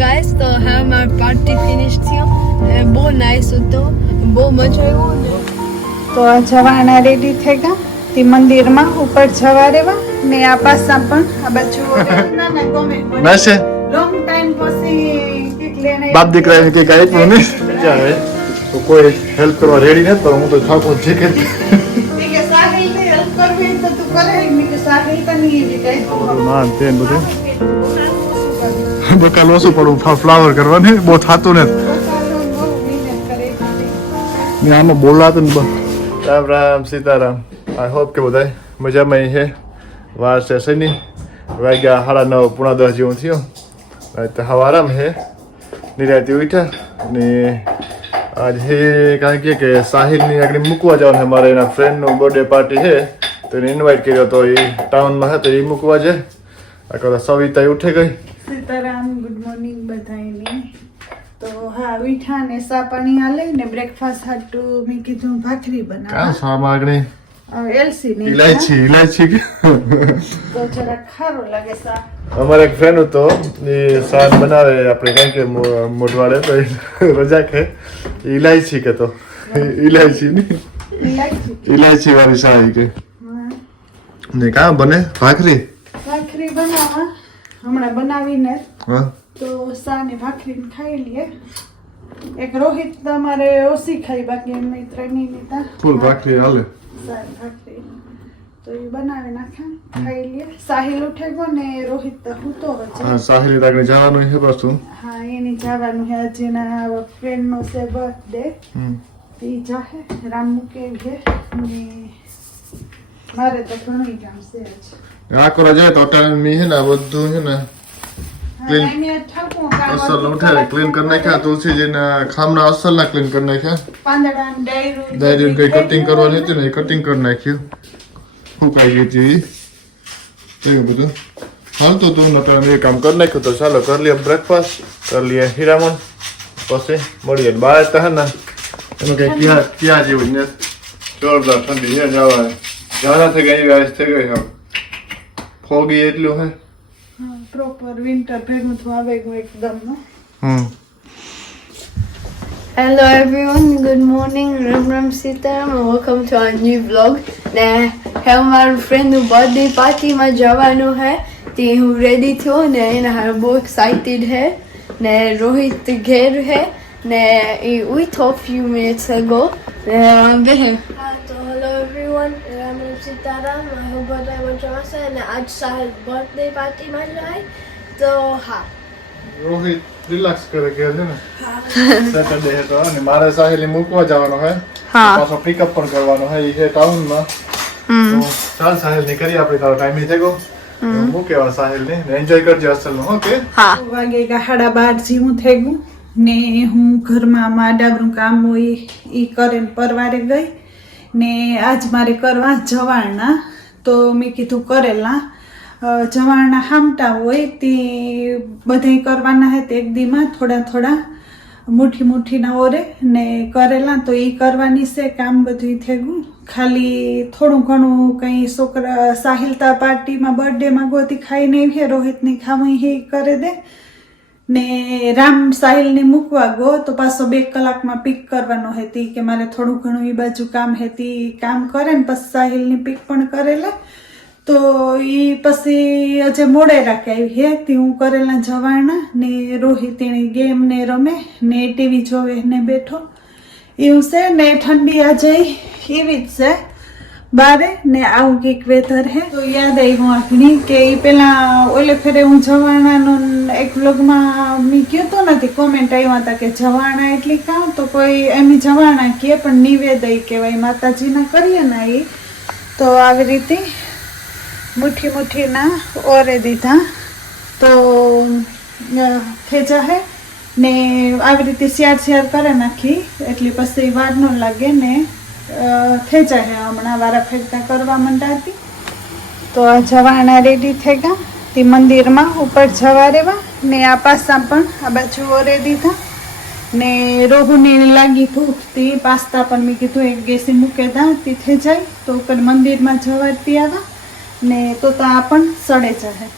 Guys તો હવે મારી પાર્ટી ફિનિશ થયો બહુ નાઇસ હતો બહુ મજા આવ્યો ને તો આ જવાના રેડી થઈ ગયા તે મંદિરમાં ઉપર જવા રેવા ને આ પાસા પણ આ બાજુ ના કોમેન્ટ નાશે લોંગ ટાઈમ પછી કેક લેને બાપ દીકરાને કંઈક આપ્યું ને ત્યારે તો કોઈ હેલ્પ કરવા રેડી નથી પણ હું તો થાકો છે કે કે સાહિલ ને હેલ્પ કરવી તો તું કરે ને કે સાહિલ તને એ કઈ ના તે બધું બકા લોસું પડું ફ્લાવર કરવાની બહુ થતું નથી ને આમાં બોલાતું ને રામ રામ સીતારામ આઈ હોપ કે બધા મજામાં છે વાર છે શનિ વાગ્યા 9:30 પોણા 10 જેવું થયું તો હવારામ છે નિરાતે ઉઠ્યા ને આજે કારણ કે સાહિલની આગળ મૂકવા જવાનું છે મારે એના ફ્રેન્ડનું બર્થડે પાર્ટી છે તો એને ઇન્વાઇટ કર્યો તો એ ટાઉનમાં હતો એ મૂકવા જાય આખો સવિતા ઉઠે ગઈ સીતારામ ગુડ મોર્નિંગ બધાને તો હા મીઠા ને સા પાણી આલે ને બ્રેકફાસ્ટ હાટુ મેં કીધું ભાખરી બનાવ કાં સામાગણી એલસી ની ઇલાયચી તો જરા ખારો લાગે સા અમારે એક ફ્રેન્ડ હતો એ શાક બનાવે આપણે કઈ કે મોઢવાડે તો રજા કે ઇલાયચી કે તો ઇલાયચી ઇલાયચી વાળી શાક કે ને કાં બને ભાખરી બનાવવા હમણાં બનાવીને હા તો સા ને ભાખરી ખાઈ લઈએ એક રોહિત તમારે ઓછી ખાઈ બાકી એમ ત્રણની નેતા ફૂલ ભાખરી હાલે સા ભાખરી તો એ બનાવી નાખા ખાઈ લઈએ સાહિલ ઉઠે ગયો ને રોહિત તો હૂતો હા હોય સાહિલ રાગને જવાનું છે પાછું હા એની જવાનું છે જેના ફ્રેન્ડ નો છે બર્થડે એ જાહે રામ મૂકે છે ને મારે તો ઘણું કામ છે જ આ કરવા જાય તો ટાઈમ મી છે ને બધું છે ને ક્લીન અસલ ઉઠે ક્લીન કરી નાખ્યા તુલસીજીના ખામના અસલ ના ક્લીન કરી નાખ્યા ડાયરી કઈ કટિંગ કરવાની હતી ને એ કટિંગ કરી નાખ્યું ફૂકાઈ ગઈ હતી એવું બધું હાલતું તું નટર એ કામ કરી નાખ્યું તો ચાલો કરી લઈએ બ્રેકફાસ્ટ કરી લઈએ હીરામણ પછી મળીએ બહાર તો હે ને એનું કઈ ક્યાં જેવું ને જોરદાર ઠંડી છે જવાના થઈ ગઈ વાઇસ થઈ ગઈ હા ફોગી એટલું હે પ્રોપર વિન્ટર ભેગું થવા આવે ગયું એકદમ નો Hello everyone, good morning, Ram Sitaram and welcome to our new vlog. ને હવે મારા ફ્રેન્ડનું બર્થડે પાર્ટીમાં જવાનું છે તે હું રેડી થયો ને એના બહુ એક્સાઇટેડ છે ને રોહિત ઘેર છે ને એ ઉઠો few minutes ago ને બેહે તો હેલો એવરીવન રામ સીતારામ હું બધા મજામાં છે અને આજ સાહેબ બર્થડે પાર્ટીમાં જાય તો હા રોહિત રિલેક્સ કરે કે છે ને સેટરડે હે તો અને મારે સાહેલી મૂકવા જવાનો હે પાછો પિકઅપ પણ કરવાનો હે એ છે ટાઉનમાં તો ચાલ સાહેલ ની કરી આપણે તારો ટાઈમ થઈ ગયો મૂકેવા સાહેલ ને એન્જોય કરજો અસલનું ઓકે વાગે 12:30 જેવું થઈ ગયું ને હું ઘરમાં માડાવરું કામ હોય એ કરીને પરવારે ગઈ ને આજ મારે કરવા જવાના તો મેં કીધું કરેલા જવાના હામટા હોય તે બધાય કરવાના હે તે એક દીમાં થોડા મુઠ્ઠીના ઓરે ને કરેલા તો એ કરવાની છે કામ બધું થઈ ગયું ખાલી થોડું ઘણું કંઈ છોકરા સાહિલતા પાર્ટીમાં બર્થડેમાં ગોતી ખાઈને આવી રોહિતની ખાવું એ કરે દે ને રામ સાહિલને મૂકવા ગયો તો પાછો 2 કલાકમાં પિક કરવાનો હતી કે મારે થોડું ઘણું એ બાજુ કામ હતી કામ કરે ને પછી સાહિલની પિક પણ કરેલા તો એ પછી હજે મોડે રાખે આવી હે તે હું કરેલા જવાના ને રોહિત એની ગેમ ને રમે ને ટીવી જોવે ને બેઠો એવું છે ને ઠંડી આજે એવી જ છે બારે ને આવું કંઈક વેધર હે તો યાદ આવ્યું આખણી કે એ પેલા ઓલે ફેરે હું જવાનાનો એક વ્લોગમાં મેં કહેતો નથી કોમેન્ટ આવ્યા હતા કે જવાના એટલી કાં તો કોઈ એમ જવાના કહે પણ નિવેદય કહેવાય માતાજીના કરીએ ને એ તો આવી રીતે મુઠ્ઠીના ઓરે દીધા તો ખેંચા હે ને આવી રીતે શિયાર કરે નાખી એટલે પછી વાર ન લાગે ને થઈ જાય હમણાં વારા ફેરતા કરવા માંડ્યા હતી તો આ જવાના રેડી થઈ ગયા તે મંદિરમાં ઉપર જવા રેવા ને આ પાસા પણ આ બાજુ ઓરે દીધા ને રોહુને લાગી ભૂખ તે પાસ્તા પણ મેં કીધું એક ગેસી મૂકે દા તે થઈ જાય તો ઉપર મંદિરમાં જવાતી આવ્યા ને તો આ પણ સડે જાય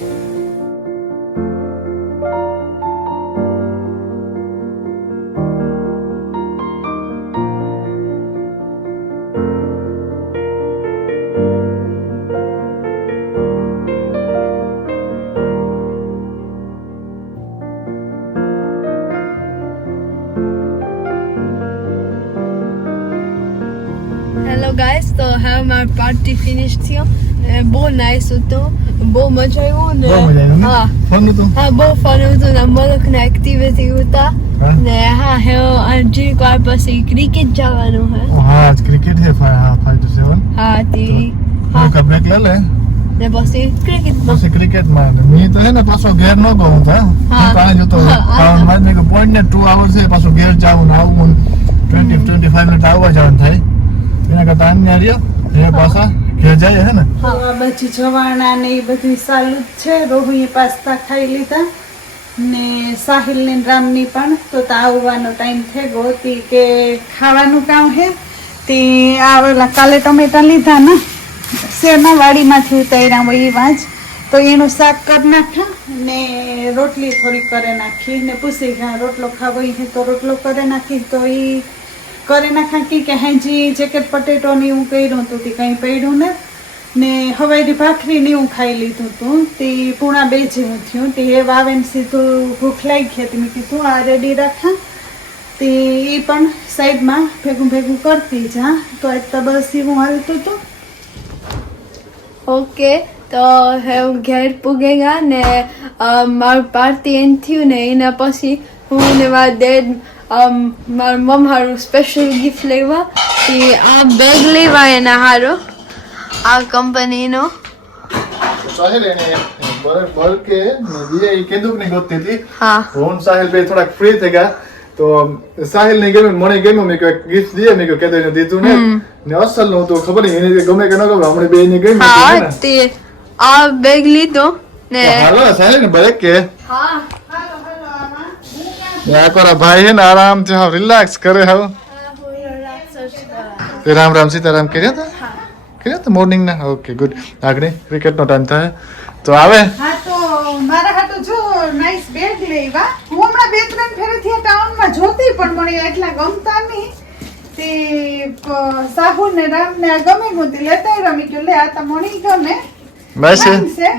ગાઈસ તો હવે મારો પાર્ટી ફિનિશ થયો ને બહુ નાઇસ હતું બહુ મજા આવ્યું ને બહુ મજા આવી હા ફોન હતું હા બહુ ફન હતું ને મલકના એક્ટિવિટી હતા ને હા હવે અરજી વાર પછી ક્રિકેટ જવાનું હે હા આજ ક્રિકેટ છે 5 to 7 હા તે હા કપ બ્રેક લે લે ને પછી ક્રિકેટ પછી ક્રિકેટમાં મેં તો હે ને પાછો ઘેર ન ગયો હું ત્યાં જતો ટાઉન માં મેં પોઈન્ટ ને 2 hours છે પાછો ઘેર જાવું ને આવું 20-25 મિનિટ આવવા જવાનું થાય એના કરતા અહીંયા રહ્યો એ પાછા ઘેર જાય હે ને આ બધી જવાણા ને એ બધું ચાલુ જ છે રોહિએ પાસ્તા ખાઈ લીધા ને સાહિલ ને રામની પણ તો આવવાનો ટાઈમ થઈ ગયો તી કે ખાવાનું કામ હે તે આવેલા કાલે ટમેટા લીધા ને શેરના વાડીમાંથી ઉતાર્યા હોય એ વાંચ તો એનું શાક કરી નાખ્યા ને રોટલી થોડી કરે નાખી ને પૂછી ગયા રોટલો ખાવો હે તો રોટલો કરે નાખી તો એ કરે નાખી કે હાજી જેકેટ પટેટો ને એવું કર્યું હતું તે કંઈ પડ્યું ને હવાઈની ભાખરી ને એવું ખાઈ લીધું હતું તે 1:30 જેવું થયું તે એ વાવે ને સીધું ભૂખ લાગી હતી મેં કીધું આ રેડી રાખા તે એ પણ સાઈડમાં ભેગું ભેગું કરતી જા તો આજ તો બસ એવું હાલતું હતું ઓકે તો હવે ઘેર પૂગે ગયા ને મારું પાર્ટી એન્ડ થયું ને એના પછી હું ને મારા ડેડ મારા મમ હારું સ્પેશિયલ ગિફ્ટ લેવા કે આ બેગ લેવા એના હારો આ કંપનીનો સાહિલ એને બળ કે દિયા એ કેદુક ની ગોતતી હતી હા હું સાહિલ બે થોડાક ફ્રી થઈ ગયા તો સાહિલ ને ગમ્યું મને ગમ્યું મેં કહ્યું ગિફ્ટ દીએ મેં કહ્યું કેદુને દીધું ને અસલ નું તો ખબર નહીં એને ગમે કે ન ગમે હમણાં બે ને ગમ્યું હા તે આ બેગ લીધો ને હાલો સાહિલ ને બ્રેક કે હા કોરા ભાઈ હે ને આરામથી હાવ રિલેક્સ કરે હાવ તે રામ રામ સીતારામ કર્યા હતા મોર્નિંગ ના ઓકે ગુડ આગળ ક્રિકેટ નો ટાઈમ થાય તો આવે હા તો મારા હાટુ જો નાઈસ બેગ લેવા હું હમણાં 2-3 ફેરેથી ટાઉનમાં જોતી પણ મને એટલા ગમતા નહીં તે સાહુ ને રામ ને ગમે ગોતી લેતા રમી કે લે આ તો મણી ગમે બસ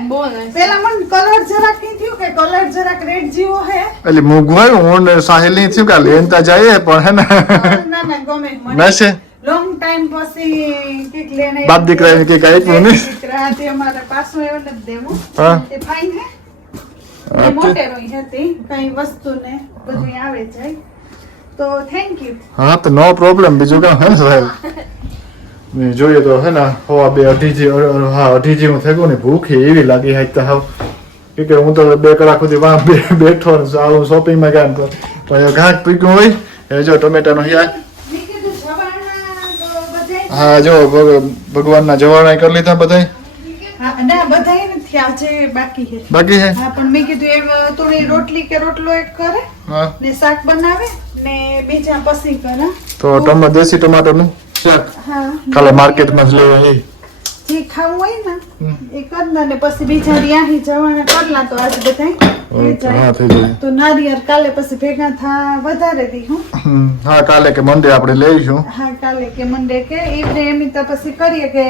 બહુ નાઈસ પેલા મને કલર જરાક નહીં થયું કે કલર જરાક રેડ જેવો હે એટલે મોઘું હું સાહિલ નહીં થયું કે લેનતા જાય પણ હે ને ના ગમે મને બસ લોંગ ટાઈમ પછી કઈક લેને બાપ દીકરા ને કઈક આપ્યું ને દીકરા તે અમારા પાસો એવો નથી દેવું હા તે ફાઈન હે એ મોટેરો હતી કઈ વસ્તુ ને બધું આવે જાય તો થેન્ક યુ હા તો નો પ્રોબ્લેમ બીજું કામ હે ને સાહેબ મેં જોઈએ તો હે ને હવા 2-2:30 જેવું થઈ ગયું ને ભૂખ એવી લાગી હાઈ તો હાવ કે હું તો 2 કલાક સુધી વાં બેઠો ને આવું શોપિંગમાં ગયા તો અહીંયા ઘાટ પીક્યું હોય એ જો ટમેટાનો હિયા હા જો ભગવાનના જવાના કરી લીધા બધાય હા ના બધાય નથી આજે બાકી છે બાકી હે હા પણ મેં કીધું એમ થોડી રોટલી કે રોટલો એક કરે હા ને શાક બનાવે ને બીજા પછી કરે તો દેશી ટમાટરનું શાક હા કાલે માર્કેટમાં જ લેવા એ જે ખાવું હોય ને એ કરના ને પછી બીજા રિયાહી જવાના કરલા તો આજે બધાય હા થઈ જાય તો નારિયેળ કાલે પછી ભેગા થા વધારે દી હું હા કાલે કે મંડે આપણે લઈશું હા કાલે કે મંડે કે ઈવડે એમ તો પછી કરીએ કે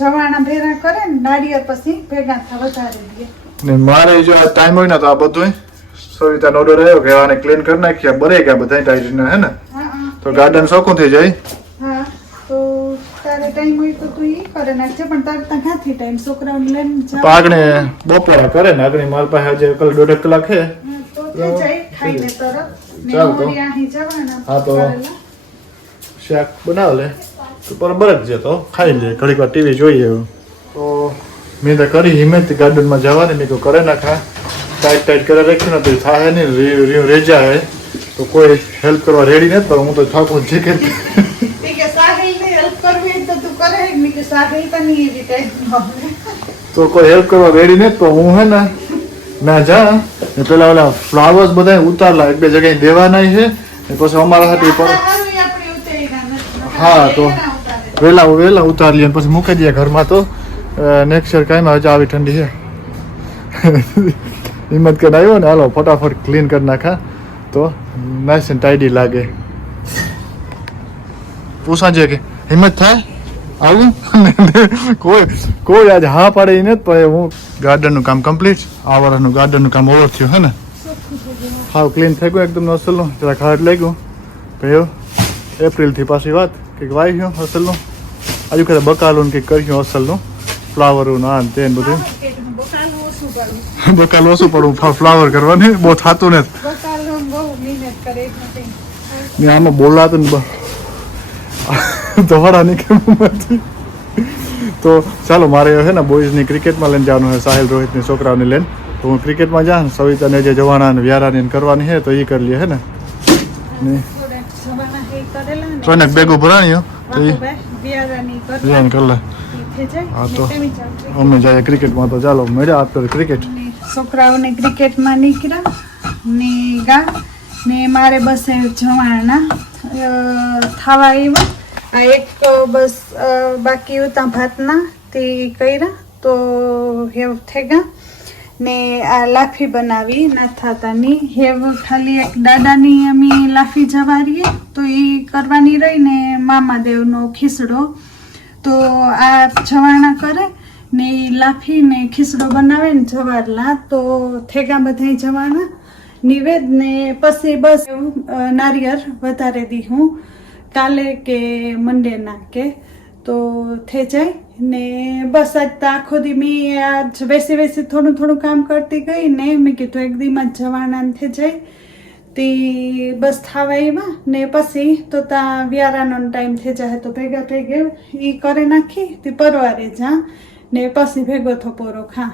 જવાના ભેગા કરે ને નારિયેળ પછી ભેગા થા વધારે દઈએ ને મારે જો ટાઈમ હોય ને તો આ બધું સવિતાનો ઓર્ડર આવ્યો કે આને ક્લીન કરી નાખ્યા બરે ગયા બધા ટાઈટના હે ને હા તો ગાર્ડન સોખું થઈ જાય હા તો તારે ટાઈમ હોય તો તું ઈ કરે નાખજે પણ તારે ત્યાં ક્યાંથી ટાઈમ છોકરાઓને લઈને જા આગળ બપોરે કરે ને આગળ મારી પાસે આજે 1.5 કલાક છે તો તે જાય ખાઈને તરત ને ચાલ તો. ઓરી આહી જવાના હા તો. કરેલા. શાક બનાવ લે તો બરાબર જ છે તો ખાઈ લે ઘડીક વાર ટીવી જોઈએ એવું તો મેં તો કરી હિંમત ગાર્ડનમાં જવાની મેં તો કરે નાખા ટાઈટ કરે રાખ્યું ને તો થાય નહીં રેજા હે તો કોઈ હેલ્પ કરવા રેડી નથી પણ હું તો થાકું જ કે તે કે સાહિલને હેલ્પ કરવી હોય તો તું કરે મેં કે સાહિલ તો નહીં એવી ટાઈપનો તો કોઈ હેલ્પ કરવા રેડી નથી તો હું હે ને ના જા ને પેલા ઓલા ફ્લાવર્સ બધા ઉતારલા એક બે જગ્યાએ દેવાના છે ને પછી અમારા હાથી પણ હા તો વેલા ઉતાર લઈએ પછી મૂકી દઈએ ઘરમાં તો નેક્સ્ટ યર કાંઈ હજી આવી ઠંડી છે હિંમત કરીને આવ્યો ને હાલો ફટાફટ ક્લીન કરી નાખા તો નાઇસ એન્ડ ટાઈડી લાગે પૂછાજે કે હિંમત થાય આવું કોઈ આજે હા પાડે ઈ નથી પણ હું ગાર્ડનનું કામ કમ્પ્લીટ આ વર્ષનું ગાર્ડનનું કામ ઓવર થયું હે ને હાવ ક્લીન થઈ ગયું એકદમ અસલનું જરાક હાર્ડ લાગ્યું પછી એપ્રિલથી પાછી વાત કંઈક વાઈ ગયું અસલનું આજુ કરે બકાલું કંઈક કર્યું અસલનું ફ્લાવરું આ ને તે ને બધું બકાલું ઓછું કરું બકાલ ઓછું પડું ફ્લાવર કરવાની બહુ થતું નથી બકાલું બહુ મહેનત કરે છે ને આમાં બોલાતું ને દવાડા ની કેમ તો ચાલો મારે હે ને બોયઝની ક્રિકેટમાં લઈને જવાનું છે સાહિલ રોહિતની છોકરાઓને લઈને તો હું ક્રિકેટમાં જાઉં સવિતાને જે જવાના ને વ્યારાની કરવાની છે તો એ કરી લે હે ને તો એને બેગો ભરાણીઓ તો એ કરી લે હા તો અમે જઈએ ક્રિકેટમાં તો ચાલો મળ્યા આપણે ક્રિકેટ છોકરાઓને ક્રિકેટમાં નીકળ્યા ને ગા ને મારે બસ જવાના થવા આવ્યા આ એક બસ બાકી હતા ભાતના તે કર્યા તો હેવ થઈ ગયા ને આ લાફી બનાવી ના થતાની હેવ ખાલી એક દાદાની અમે લાફી જવારીએ તો એ કરવાની રહી ને મામાદેવનો ખીસડો તો આ જવાણા કરે ને એ લાફી ને ખીસડો બનાવે ને જવારલા તો થેગા બધા જવાના નિવેદ ને પછી બસ નારિયેળ વધારે દી હું કાલે કે મંડે નાખે તો થઈ જાય ને બસ આજ તો આખો દી મેં આજ વેસી થોડું થોડું કામ કરતી ગઈ ને મેં કીધું એક દીમાં જ જવાના થઈ જાય તે બસ થવા એમાં ને પછી તો ત્યાં વ્યારાનો ટાઈમ થઈ જાય તો ભેગા એ કરે નાખી તે પરવારે જા ને પછી ભેગો થપોરો ખા